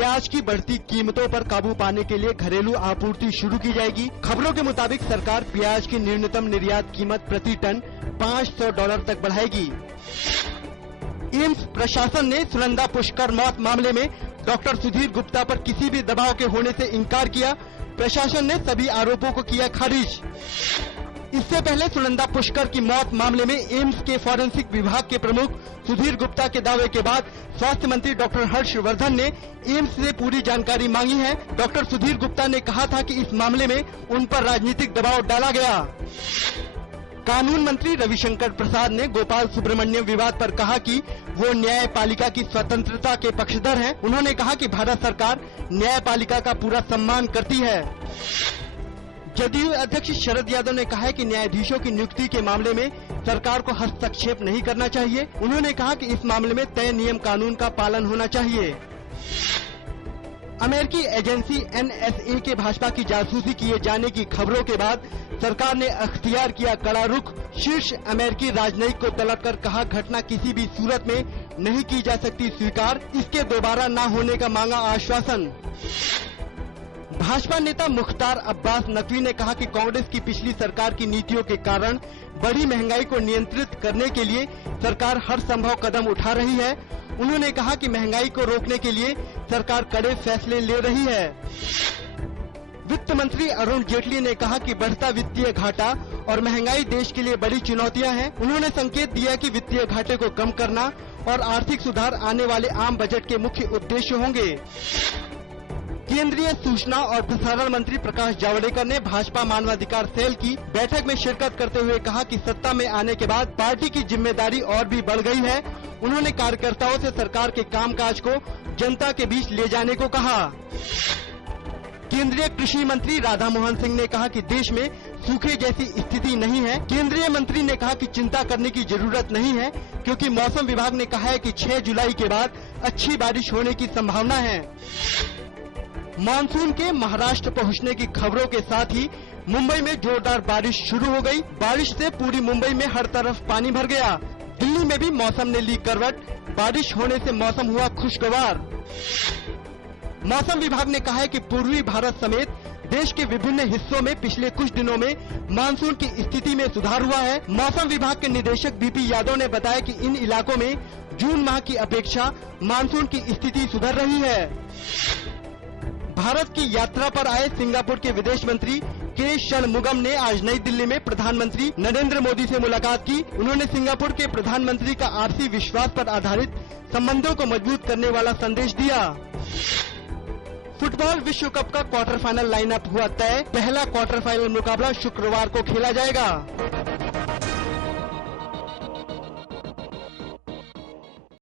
प्याज की बढ़ती कीमतों पर काबू पाने के लिए घरेलू आपूर्ति शुरू की जाएगी। खबरों के मुताबिक सरकार प्याज की न्यूनतम निर्यात कीमत प्रति टन $500 तक बढ़ाएगी। एम्स प्रशासन ने सुनंदा पुष्कर मौत मामले में डॉक्टर सुधीर गुप्ता पर किसी भी दबाव के होने से इनकार किया। प्रशासन ने सभी आरोपों को किया खारिज। इससे पहले सुनंदा पुष्कर की मौत मामले में एम्स के फॉरेंसिक विभाग के प्रमुख सुधीर गुप्ता के दावे के बाद स्वास्थ्य मंत्री डॉक्टर हर्षवर्धन ने एम्स से पूरी जानकारी मांगी है। डॉक्टर सुधीर गुप्ता ने कहा था कि इस मामले में उन पर राजनीतिक दबाव डाला गया। कानून मंत्री रविशंकर प्रसाद ने गोपाल सुब्रमण्यम विवाद पर कहा कि वो न्यायपालिका की स्वतंत्रता के पक्षधर हैं। उन्होंने कहा कि भारत सरकार न्यायपालिका का पूरा सम्मान करती है। जदयू अध्यक्ष शरद यादव ने कहा है कि न्यायाधीशों की नियुक्ति के मामले में सरकार को हस्तक्षेप नहीं करना चाहिए। उन्होंने कहा कि इस मामले में तय नियम कानून का पालन होना चाहिए। अमेरिकी एजेंसी NSA के भाजपा की जासूसी किए जाने की खबरों के बाद सरकार ने अख्तियार किया कड़ा रुख। शीर्ष अमेरिकी राजनयिक को तलब कर कहा, घटना किसी भी सूरत में नहीं की जा सकती स्वीकार, इसके दोबारा न होने का मांगा आश्वासन। भाजपा नेता मुख्तार अब्बास नकवी ने कहा कि कांग्रेस की पिछली सरकार की नीतियों के कारण बड़ी महंगाई को नियंत्रित करने के लिए सरकार हर संभव कदम उठा रही है। उन्होंने कहा कि महंगाई को रोकने के लिए सरकार कड़े फैसले ले रही है। वित्त मंत्री अरुण जेटली ने कहा कि बढ़ता वित्तीय घाटा और महंगाई देश के लिए बड़ी चुनौतियां हैं। उन्होंने संकेत दिया कि वित्तीय घाटे को कम करना और आर्थिक सुधार आने वाले आम बजट के मुख्य उद्देश्य होंगे। केंद्रीय सूचना और प्रसारण मंत्री प्रकाश जावड़ेकर ने भाजपा मानवाधिकार सेल की बैठक में शिरकत करते हुए कहा कि सत्ता में आने के बाद पार्टी की जिम्मेदारी और भी बढ़ गई है। उन्होंने कार्यकर्ताओं से सरकार के कामकाज को जनता के बीच ले जाने को कहा। केंद्रीय कृषि मंत्री राधा मोहन सिंह ने कहा कि देश में सूखे जैसी स्थिति नहीं है। केंद्रीय मंत्री ने कहा कि चिंता करने की जरूरत नहीं है, क्योंकि मौसम विभाग ने कहा है कि 6 जुलाई के बाद अच्छी बारिश होने की संभावना है। मानसून के महाराष्ट्र पहुंचने की खबरों के साथ ही मुंबई में जोरदार बारिश शुरू हो गई। बारिश से पूरी मुंबई में हर तरफ पानी भर गया। दिल्ली में भी मौसम ने ली करवट। बारिश होने से मौसम हुआ खुशगवार। मौसम विभाग ने कहा है कि पूर्वी भारत समेत देश के विभिन्न हिस्सों में पिछले कुछ दिनों में मानसून की स्थिति में सुधार हुआ है। मौसम विभाग के निदेशक BP यादव ने बताया कि इन इलाकों में जून माह की अपेक्षा मानसून की स्थिति सुधर रही है। भारत की यात्रा पर आए सिंगापुर के विदेश मंत्री के षणमुगम ने आज नई दिल्ली में प्रधानमंत्री नरेंद्र मोदी से मुलाकात की। उन्होंने सिंगापुर के प्रधानमंत्री का आपसी विश्वास पर आधारित संबंधों को मजबूत करने वाला संदेश दिया। फुटबॉल विश्व कप का क्वार्टर फाइनल लाइनअप हुआ तय। पहला क्वार्टर फाइनल मुकाबला शुक्रवार को खेला जाएगा।